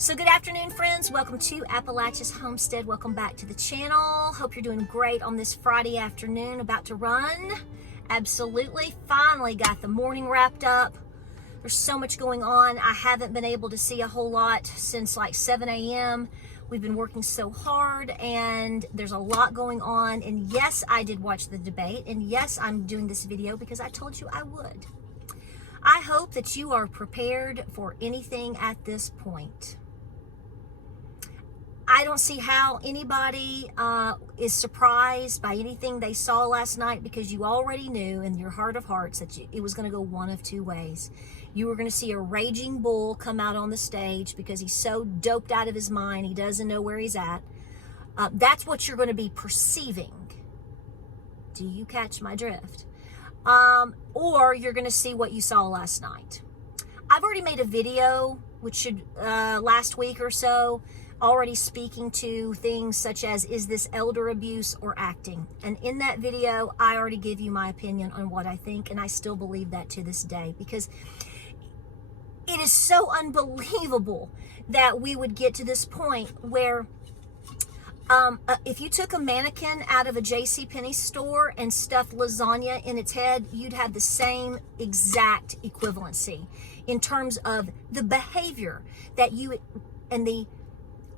So good afternoon, friends. Welcome to Appalachia's Homestead. Welcome back to the channel. Hope you're doing great on this Friday afternoon. About to run. Absolutely. Finally got the morning wrapped up. There's so much going on. I haven't been able to see a whole lot since like 7 a.m. We've been working so hard and there's a lot going on. And yes, I did watch the debate. And yes, I'm doing this video because I told you I would. I hope that you are prepared for anything at this point. I don't see how anybody is surprised by anything they saw last night, because you already knew in your heart of hearts that it was going to go one of two ways. You were going to see a raging bull come out on the stage because he's so doped out of his mind, he doesn't know where he's at. That's what you're going to be perceiving. Do you catch my drift? Or you're going to see what you saw last night. I've already made a video, which should last week or so, already speaking to things such as, is this elder abuse or acting? And in that video, I already give you my opinion on what I think, and I still believe that to this day, because it is so unbelievable that we would get to this point where if you took a mannequin out of a JCPenney store and stuffed lasagna in its head, you'd have the same exact equivalency in terms of the behavior that you and the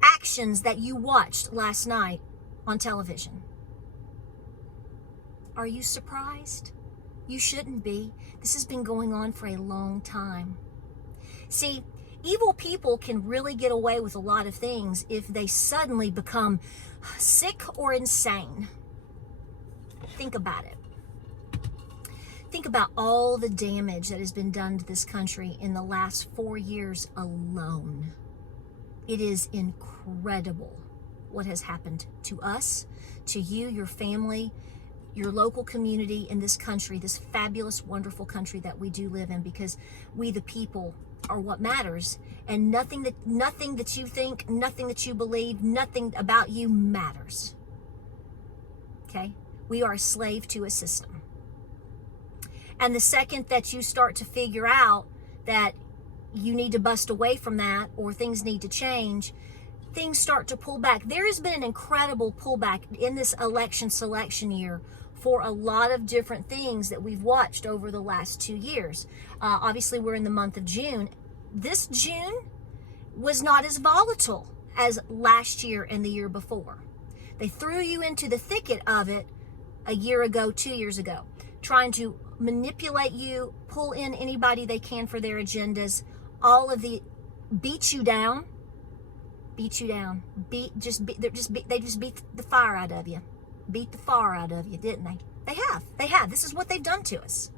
actions that you watched last night on television. Are you surprised? You shouldn't be. This has been going on for a long time. See, evil people can really get away with a lot of things if they suddenly become sick or insane. Think about it. Think about all the damage that has been done to this country in the last 4 years alone. It is incredible what has happened to us, to you, your family, your local community in this country, this fabulous, wonderful country that we do live in, because we the people are what matters, and nothing that you think, nothing that you believe, nothing about you matters. Okay? We are a slave to a system. And the second that you start to figure out that you need to bust away from that, or things need to change, things start to pull back. There has been an incredible pullback in this election selection year for a lot of different things that we've watched over the last 2 years. Obviously, we're in the month of June. This June was not as volatile as last year and the year before. They threw you into the thicket of it a year ago, 2 years ago, trying to manipulate you, pull in anybody they can for their agendas. All of the beat you down, they just beat the fire out of you, didn't they? They have. This is what they've done to us.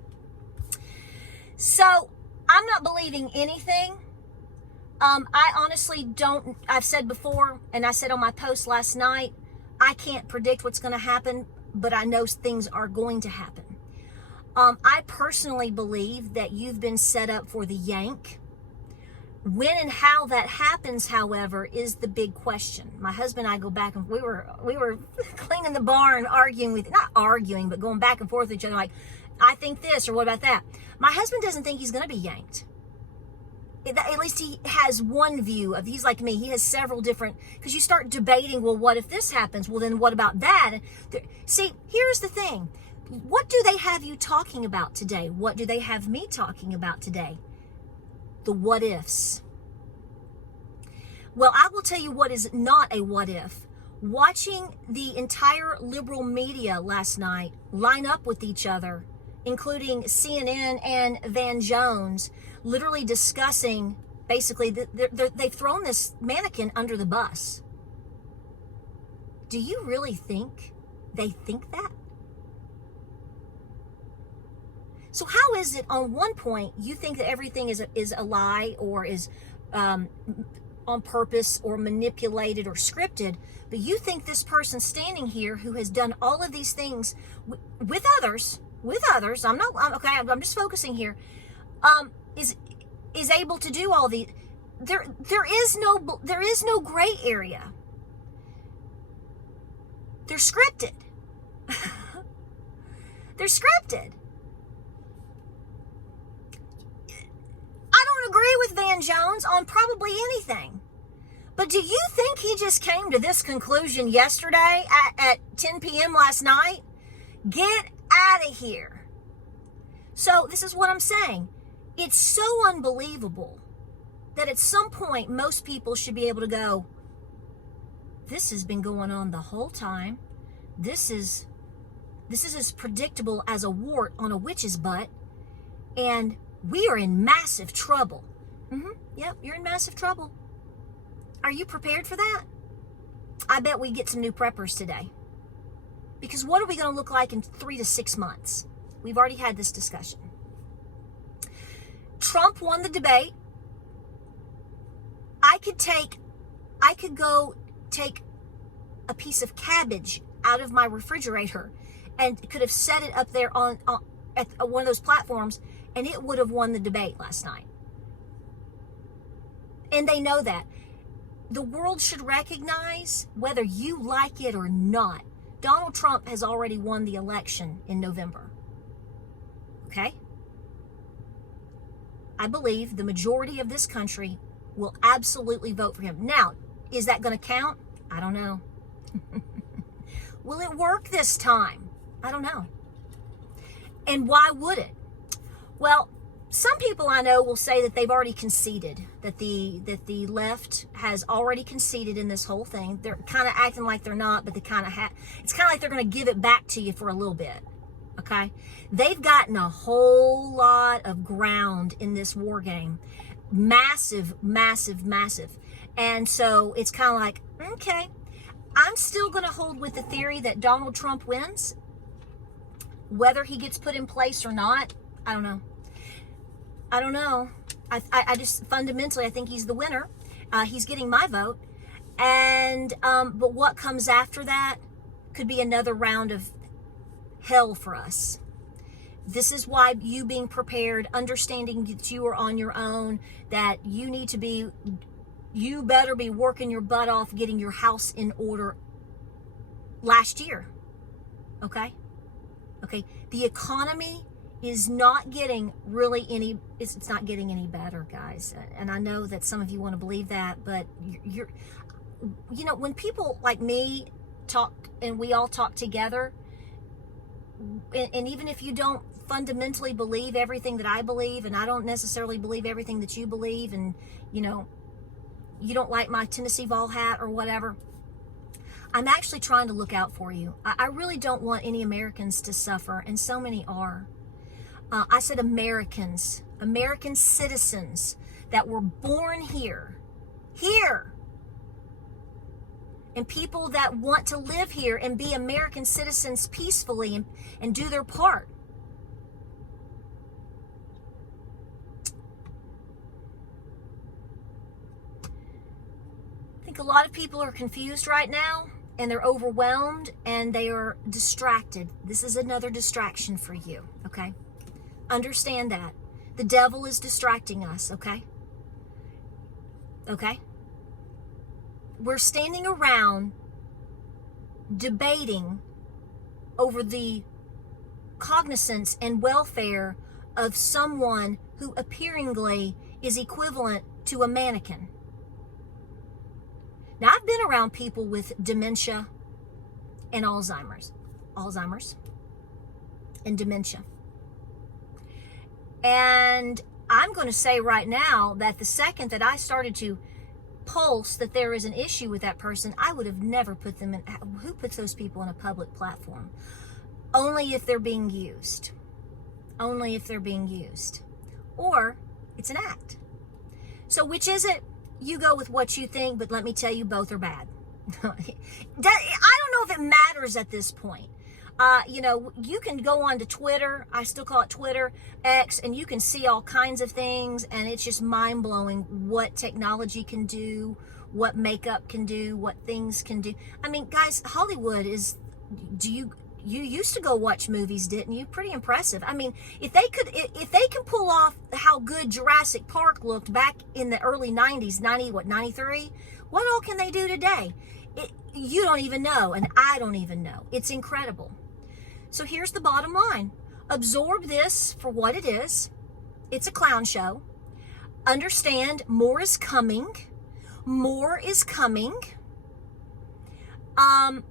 So I'm not believing anything. I honestly don't. I've said before, and I said on my post last night, I can't predict what's going to happen, but I know things are going to happen. I personally believe that you've been set up for the yank. When and how that happens, however, is the big question. My husband and I go back, and we were cleaning the barn, not arguing, but going back and forth with each other, like, I think this, or what about that? My husband doesn't think he's going to be yanked. At least he has one view of, he's like me, he has several different, because you start debating, well, what if this happens? Well, then what about that? See, here's the thing. What do they have you talking about today? What do they have me talking about today? The what ifs. Well, I will tell you what is not a what if. Watching the entire liberal media last night line up with each other, including CNN and Van Jones, literally discussing, basically, they've thrown this mannequin under the bus. Do you really think they think that? So how is it on one point you think that everything is a lie, or is on purpose or manipulated or scripted, but you think this person standing here who has done all of these things with others, I'm just focusing here, is able to do all these? There is no gray area. They're scripted. They're scripted. I don't agree with Van Jones on probably anything. But do you think he just came to this conclusion yesterday at 10 p.m. last night? Get out of here. So this is what I'm saying. It's so unbelievable that at some point most people should be able to go, this has been going on the whole time. This is as predictable as a wart on a witch's butt. And we are in massive trouble. Yep, you're in massive trouble. Are you prepared for that? I bet we get some new preppers today. Because what are we going to look like in 3 to 6 months? We've already had this discussion. Trump won the debate. I could go take a piece of cabbage out of my refrigerator and could have set it up there at one of those platforms, and it would have won the debate last night. And they know that. The world should recognize, whether you like it or not, Donald Trump has already won the election in November. Okay? I believe the majority of this country will absolutely vote for him. Now, is that going to count? I don't know. Will it work this time? I don't know. And why would it? Well, some people I know will say that they've already conceded, that the left has already conceded in this whole thing. They're kind of acting like they're not, but they kind of it's kind of like they're going to give it back to you for a little bit. Okay? They've gotten a whole lot of ground in this war game. Massive, massive, massive. And so it's kind of like, okay, I'm still going to hold with the theory that Donald Trump wins. Whether he gets put in place or not, I don't know. I just fundamentally, I think he's the winner. He's getting my vote. And, but what comes after that could be another round of hell for us. This is why you being prepared, understanding that you are on your own, that you better be working your butt off getting your house in order last year. Okay? The economy is not getting really it's not getting any better, guys. And I know that some of you want to believe that, but when people like me talk and we all talk together, and even if you don't fundamentally believe everything that I believe, and I don't necessarily believe everything that you believe, and you don't like my Tennessee Vol hat or whatever, I'm actually trying to look out for you. I really don't want any Americans to suffer, and so many are. I said Americans, American citizens that were born here, and people that want to live here and be American citizens peacefully and do their part. I think a lot of people are confused right now, and they're overwhelmed, and they are distracted. This is another distraction for you, okay? Understand that. The devil is distracting us, okay? Okay? We're standing around debating over the cognizance and welfare of someone who appearingly is equivalent to a mannequin. Now, I've been around people with dementia and Alzheimer's and dementia. And I'm going to say right now that the second that I started to pulse that there is an issue with that person, I would have never put them in. Who puts those people on a public platform? Only if they're being used. Only if they're being used. Or it's an act. So which is it? You go with what you think, but let me tell you, both are bad. I don't know if it matters at this point. You can go on to Twitter. I still call it Twitter, X, and you can see all kinds of things, and it's just mind-blowing what technology can do, what makeup can do, what things can do. I mean, guys, Hollywood is, you used to go watch movies, didn't you? Pretty impressive. I mean, if they can pull off how good Jurassic Park looked back in the early 90s, 93? What all can they do today? You don't even know, and I don't even know. It's incredible. So here's the bottom line. Absorb this for what it is. It's a clown show. Understand more is coming. More is coming. And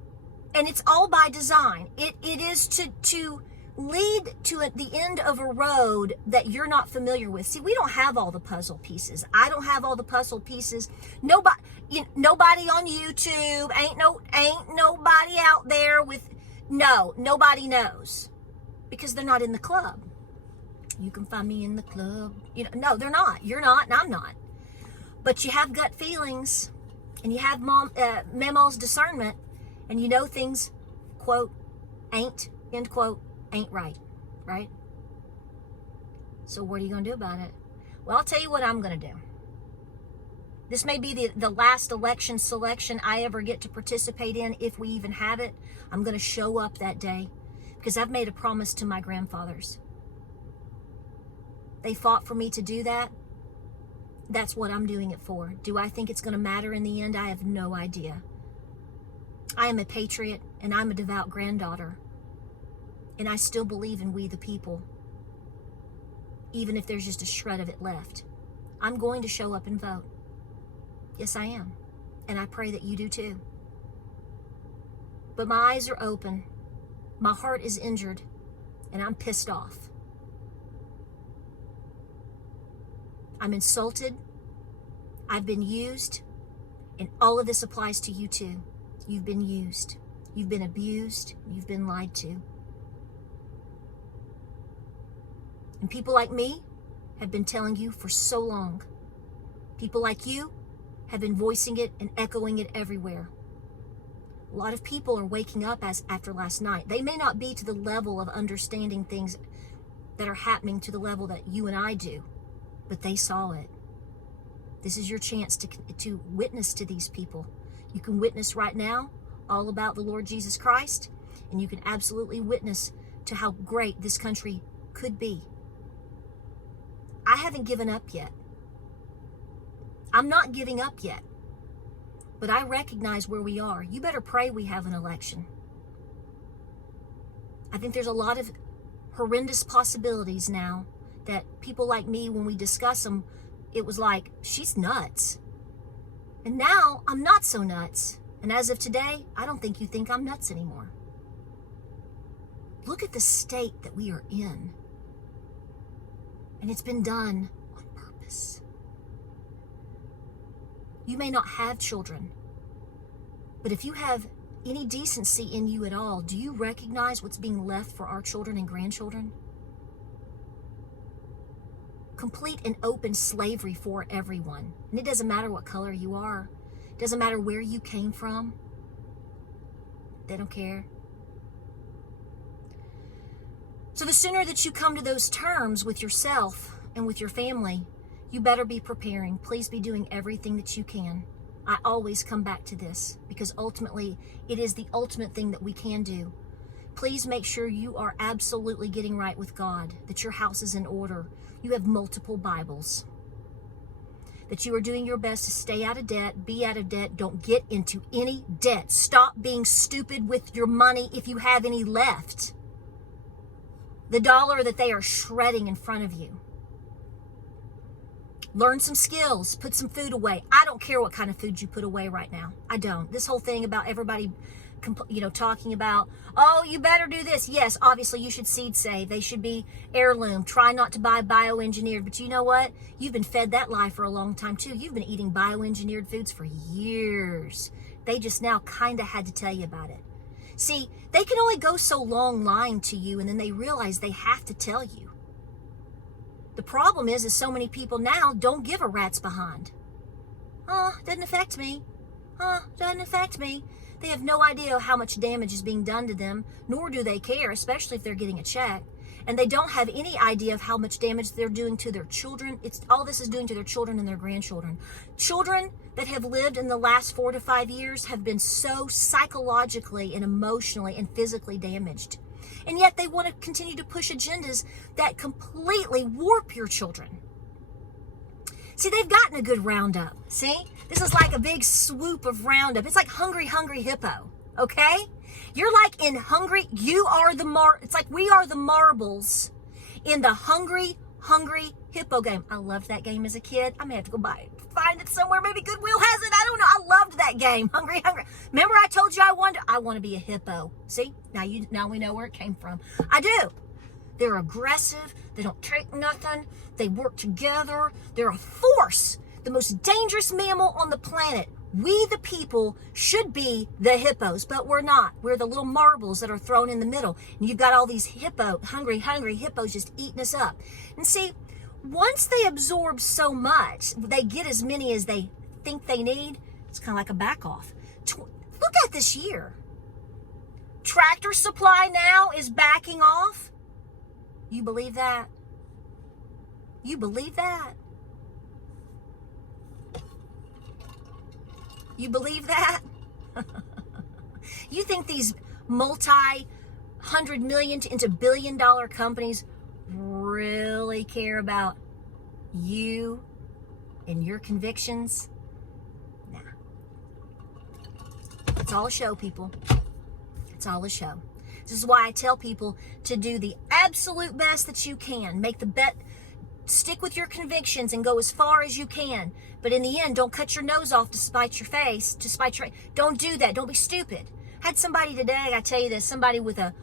it's all by design. It is to lead to the end of a road that you're not familiar with. See, we don't have all the puzzle pieces. I don't have all the puzzle pieces. Nobody on YouTube, ain't nobody out there with, nobody knows, because they're not in the club. You can find me in the club. No, they're not. You're not, and I'm not. But you have gut feelings, and you have Mama's discernment, and you know things, quote, ain't, end quote, ain't right? So what are you going to do about it? Well, I'll tell you what I'm going to do. This may be the last election selection I ever get to participate in, if we even have it. I'm going to show up that day, because I've made a promise to my grandfathers. They fought for me to do that. That's what I'm doing it for. Do I think it's going to matter in the end? I have no idea. I am a patriot, and I'm a devout granddaughter. And I still believe in we the people, even if there's just a shred of it left. I'm going to show up and vote. Yes, I am. And I pray that you do too. But my eyes are open. My heart is injured, and I'm pissed off. I'm insulted. I've been used. And all of this applies to you too. You've been used. You've been abused. You've been lied to. And people like me have been telling you for so long. People like you have been voicing it and echoing it everywhere. A lot of people are waking up after last night. They may not be to the level of understanding things that are happening to the level that you and I do, but they saw it. This is your chance to witness to these people. You can witness right now all about the Lord Jesus Christ, and you can absolutely witness to how great this country could be. I haven't given up yet. I'm not giving up yet. But I recognize where we are. You better pray we have an election. I think there's a lot of horrendous possibilities now that people like me, when we discuss them, it was like, she's nuts. And now I'm not so nuts. And as of today, I don't think you think I'm nuts anymore. Look at the state that we are in. And it's been done on purpose. You may not have children, but if you have any decency in you at all, do you recognize what's being left for our children and grandchildren? Complete and open slavery for everyone. And it doesn't matter what color you are. It doesn't matter where you came from. They don't care. So the sooner that you come to those terms with yourself and with your family, you better be preparing. Please be doing everything that you can. I always come back to this because ultimately it is the ultimate thing that we can do. Please make sure you are absolutely getting right with God, that your house is in order. You have multiple Bibles, that you are doing your best to stay out of debt, be out of debt, don't get into any debt. Stop being stupid with your money if you have any left. The dollar that they are shredding in front of you. Learn some skills, put some food away. I don't care what kind of food you put away right now. I don't. This whole thing about everybody, talking about, oh, you better do this. Yes, obviously you should seed save. They should be heirloom. Try not to buy bioengineered. But you know what? You've been fed that lie for a long time too. You've been eating bioengineered foods for years. They just now kind of had to tell you about it. See, they can only go so long lying to you, and then they realize they have to tell you. The problem is so many people now don't give a rat's behind. Doesn't affect me. Doesn't affect me. They have no idea how much damage is being done to them, nor do they care, especially if they're getting a check. And they don't have any idea of how much damage they're doing to their children. All this is doing to their children and their grandchildren. Children that have lived in the last 4 to 5 years have been so psychologically and emotionally and physically damaged. And yet they want to continue to push agendas that completely warp your children. See, they've gotten a good roundup. See? This is like a big swoop of roundup. It's like hungry, hungry hippo. Okay? You're like in hungry, it's like we are the marbles in the hungry, Hungry Hippo game. I loved that game as a kid. I may have to go buy it, find it somewhere. Maybe Goodwill has it. I don't know. I loved that game. Hungry. Remember I told you I want to be a hippo. See? Now we know where it came from. I do. They're aggressive. They don't take nothing. They work together. They're a force. The most dangerous mammal on the planet. We, the people, should be the hippos, but we're not. We're the little marbles that are thrown in the middle. And you've got all these hungry hippos just eating us up. And see, once they absorb so much, they get as many as they think they need. It's kind of like a back off. Look at this year. Tractor Supply now is backing off. You believe that? You believe that? You believe that? You think these multi-hundred million into billion-dollar companies really care about you and your convictions? Nah. It's all a show, people. It's all a show. This is why I tell people to do the absolute best that you can. Make the bet. Stick with your convictions and go as far as you can. But in the end, don't cut your nose off to spite your face, don't do that. Don't be stupid. I had somebody today, I tell you this, somebody with a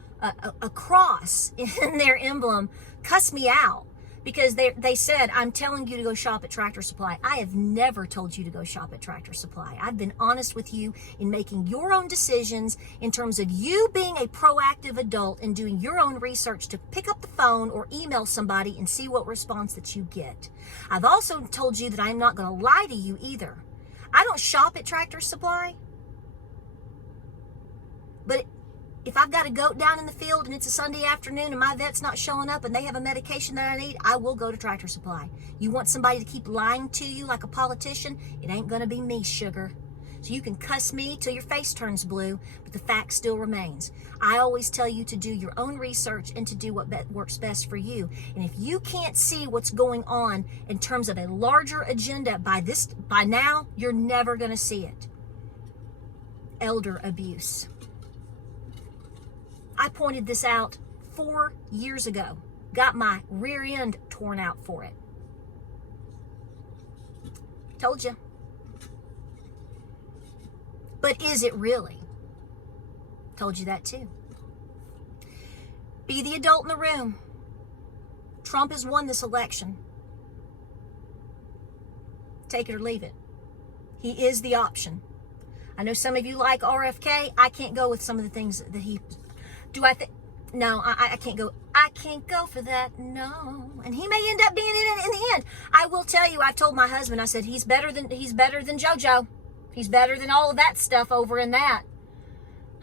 cross in their emblem cuss me out because they said, I'm telling you to go shop at Tractor Supply. I have never told you to go shop at Tractor Supply. I've been honest with you in making your own decisions in terms of you being a proactive adult and doing your own research to pick up the phone or email somebody and see what response that you get. I've also told you that I'm not going to lie to you either. I don't shop at Tractor Supply, but if I've got a goat down in the field and it's a Sunday afternoon and my vet's not showing up and they have a medication that I need, I will go to Tractor Supply. You want somebody to keep lying to you like a politician? It ain't going to be me, sugar. So you can cuss me till your face turns blue, but the fact still remains. I always tell you to do your own research and to do what works best for you. And if you can't see what's going on in terms of a larger agenda by now, you're never going to see it. Elder abuse. I pointed this out 4 years ago. Got my rear end torn out for it. Told you. But is it really? Told you that too. Be the adult in the room. Trump has won this election. Take it or leave it. He is the option. I know some of you like RFK. I can't go with some of the things that he... Do I think? No, I can't go. I can't go for that. No, and he may end up being in the end. I will tell you. I told my husband. I said he's better than JoJo. He's better than all of that stuff over in that.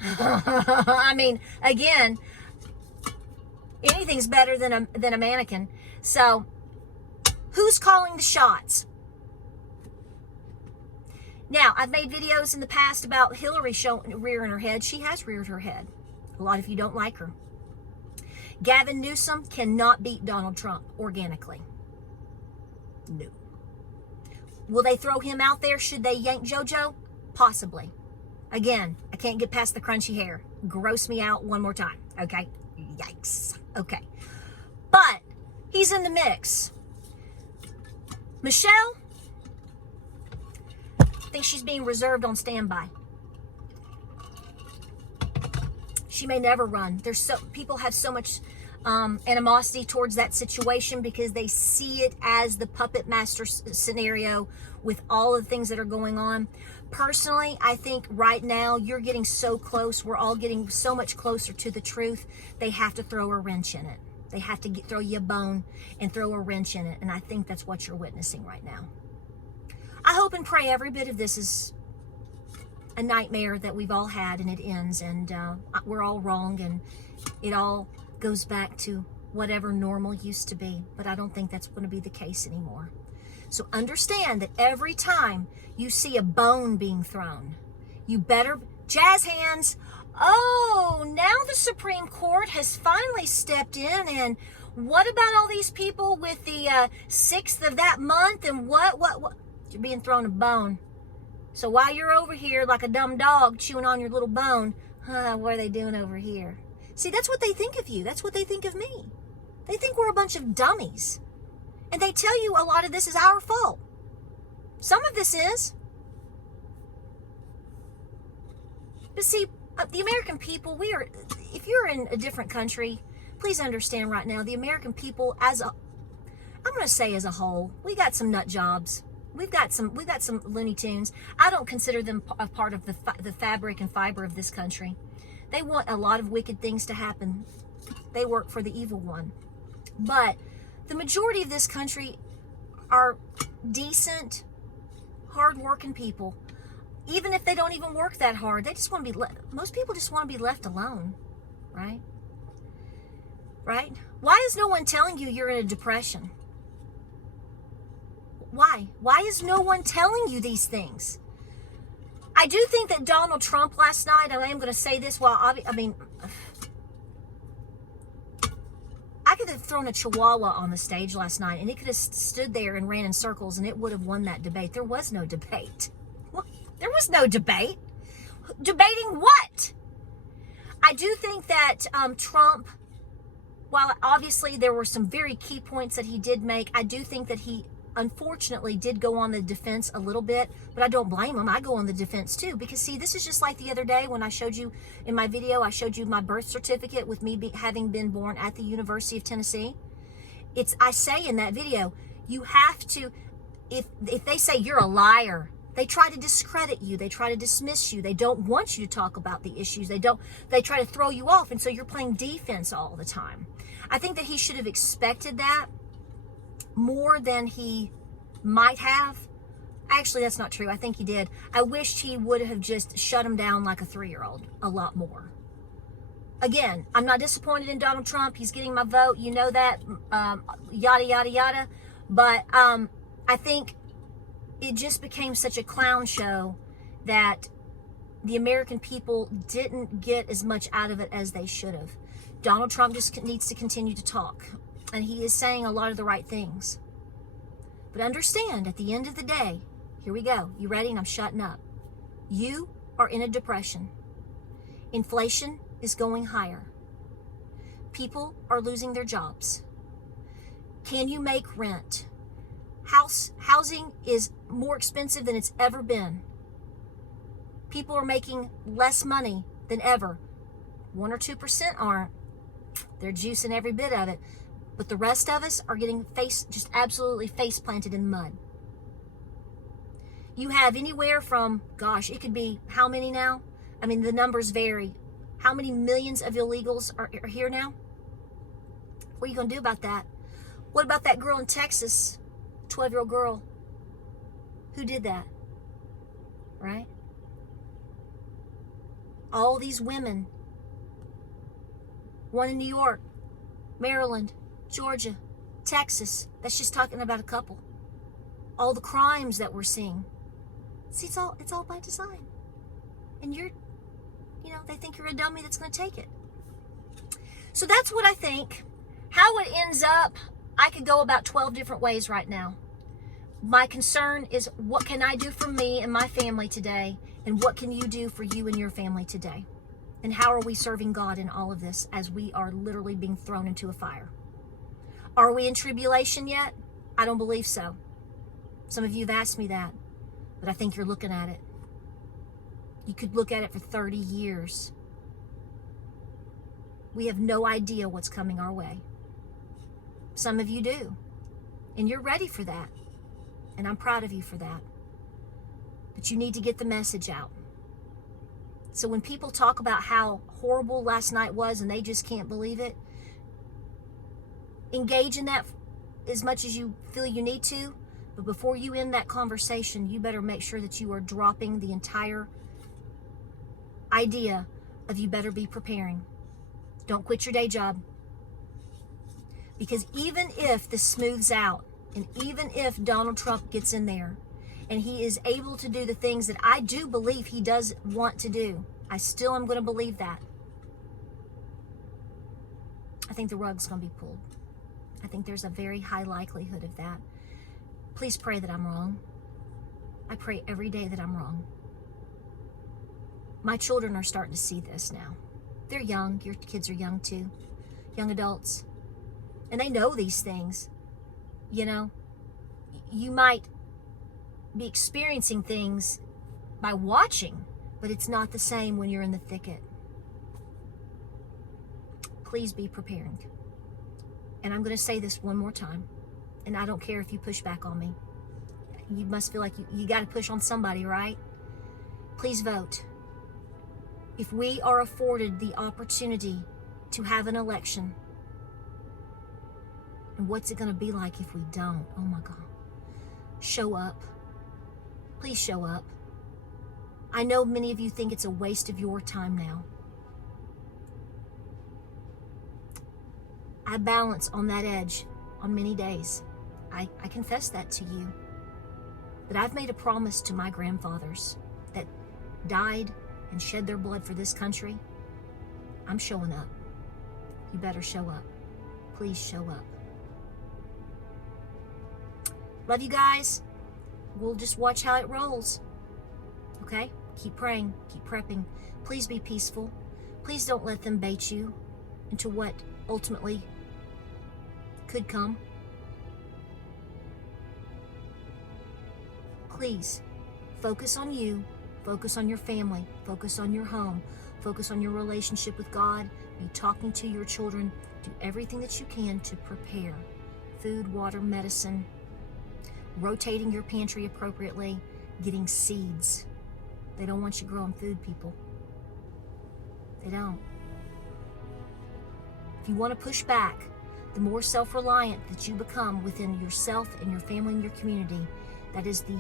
I mean, again, anything's better than a mannequin. So, who's calling the shots? Now, I've made videos in the past about Hillary rearing her head. She has reared her head. A lot of you don't like her. Gavin Newsom cannot beat Donald Trump organically. No. Will they throw him out there? Should they yank JoJo? Possibly. Again, I can't get past the crunchy hair. Gross me out one more time. Okay? Yikes. Okay. But he's in the mix. Michelle, I think she's being reserved on standby. She may never run. People have so much animosity towards that situation because they see it as the puppet master scenario with all of the things that are going on. Personally, I think right now you're getting so close. We're all getting so much closer to the truth. They have to throw a wrench in it. They have to throw you a bone and throw a wrench in it. And I think that's what you're witnessing right now. I hope and pray every bit of this is a nightmare that we've all had and it ends and we're all wrong and it all goes back to whatever normal used to be. But I don't think that's going to be the case anymore. So understand that every time you see a bone being thrown, you better jazz hands. Oh, now the Supreme Court has finally stepped in, and what about all these people with the 6th of that month and what? You're being thrown a bone. So while you're over here like a dumb dog chewing on your little bone, what are they doing over here? See, that's what they think of you. That's what they think of me. They think we're a bunch of dummies. And they tell you a lot of this is our fault. Some of this is. But see, the American people, if you're in a different country, please understand right now, the American people I'm going to say as a whole, we got some nut jobs. We've got some Looney Tunes. I don't consider them a part of the fabric and fiber of this country. They want a lot of wicked things to happen. They work for the evil one. But the majority of this country are decent, hard-working people. Even if they don't even work that hard, they just want to be most people just want to be left alone, right? Right? Why is no one telling you you're in a depression? Why? Why is no one telling you these things? I do think that Donald Trump last night, I am going to say this I could have thrown a chihuahua on the stage last night and it could have stood there and ran in circles and it would have won that debate. There was no debate. There was no debate. Debating what? I do think that Trump, while obviously there were some very key points that he did make, I do think that he unfortunately did go on the defense a little bit, but I don't blame him. I go on the defense too, because see, this is just like the other day when I showed you in my video, I showed you my birth certificate with me having been born at the University of Tennessee. I say in that video, you have to, if they say you're a liar, they try to discredit you. They try to dismiss you. They don't want you to talk about the issues. They try to throw you off. And so you're playing defense all the time. I think that he should have expected that more than he might have. Actually, that's not true. I think he did. I wished he would have just shut him down like a 3-year-old a lot more. Again, I'm not disappointed in Donald Trump. He's getting my vote. You know that. Yada, yada, yada. But I think it just became such a clown show that the American people didn't get as much out of it as they should have. Donald Trump just needs to continue to talk. And he is saying a lot of the right things. But understand, at the end of the day, here we go. You ready? And I'm shutting up. You are in a depression. Inflation is going higher. People are losing their jobs. Can you make rent? Housing is more expensive than it's ever been. People are making less money than ever. 1 or 2% aren't. They're juicing every bit of it. But the rest of us are getting just absolutely face planted in mud. You have anywhere from, gosh, it could be how many now? I mean, the numbers vary. How many millions of illegals are here now? What are you going to do about that? What about that girl in Texas, 12-year-old girl? Who did that? Right? All these women. One in New York, Maryland, Georgia, Texas. That's just talking about a couple. All the crimes that we're seeing. See, it's all by design. And they think you're a dummy that's going to take it. So that's what I think. How it ends up, I could go about 12 different ways right now. My concern is, what can I do for me and my family today? And what can you do for you and your family today? And how are we serving God in all of this as we are literally being thrown into a fire? Are we in tribulation yet? I don't believe so. Some of you have asked me that, but I think you're looking at it. You could look at it for 30 years. We have no idea what's coming our way. Some of you do, and you're ready for that, and I'm proud of you for that. But you need to get the message out. So when people talk about how horrible last night was and they just can't believe it, engage in that as much as you feel you need to. But before you end that conversation, you better make sure that you are dropping the entire idea of you better be preparing. Don't quit your day job. Because even if this smooths out, and even if Donald Trump gets in there, and he is able to do the things that I do believe he does want to do, I still am going to believe that. I think the rug's going to be pulled. I think there's a very high likelihood of that. Please pray that I'm wrong. I pray every day that I'm wrong. My children are starting to see this now. They're young. Your kids are young too. Young adults. And they know these things. you know, you might be experiencing things by watching, but it's not the same when you're in the thicket. Please be preparing. And I'm going to say this one more time, and I don't care if you push back on me. You must feel like you got to push on somebody, right? Please vote. If we are afforded the opportunity to have an election, and what's it going to be like if we don't? Oh my God. Show up. Please show up. I know many of you think it's a waste of your time now. I balance on that edge on many days. I confess that to you. But I've made a promise to my grandfathers that died and shed their blood for this country. I'm showing up. You better show up. Please show up. Love you guys. We'll just watch how it rolls. Okay? Keep praying. Keep prepping. Please be peaceful. Please don't let them bait you into what ultimately could come. Please focus on you. Focus on your family. Focus on your home. Focus on your relationship with God. Be talking to your children. Do everything that you can to prepare food, water, medicine, rotating your pantry appropriately, getting seeds. They don't want you growing food, people. They don't. If you want to push back, the more self-reliant that you become within yourself and your family and your community, that is the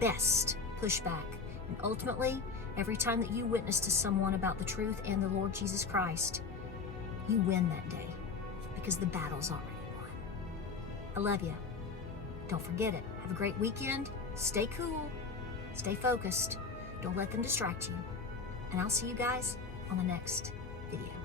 best pushback. And ultimately, every time that you witness to someone about the truth and the Lord Jesus Christ, you win that day because the battle's already won. I love you. Don't forget it. Have a great weekend. Stay cool. Stay focused. Don't let them distract you. And I'll see you guys on the next video.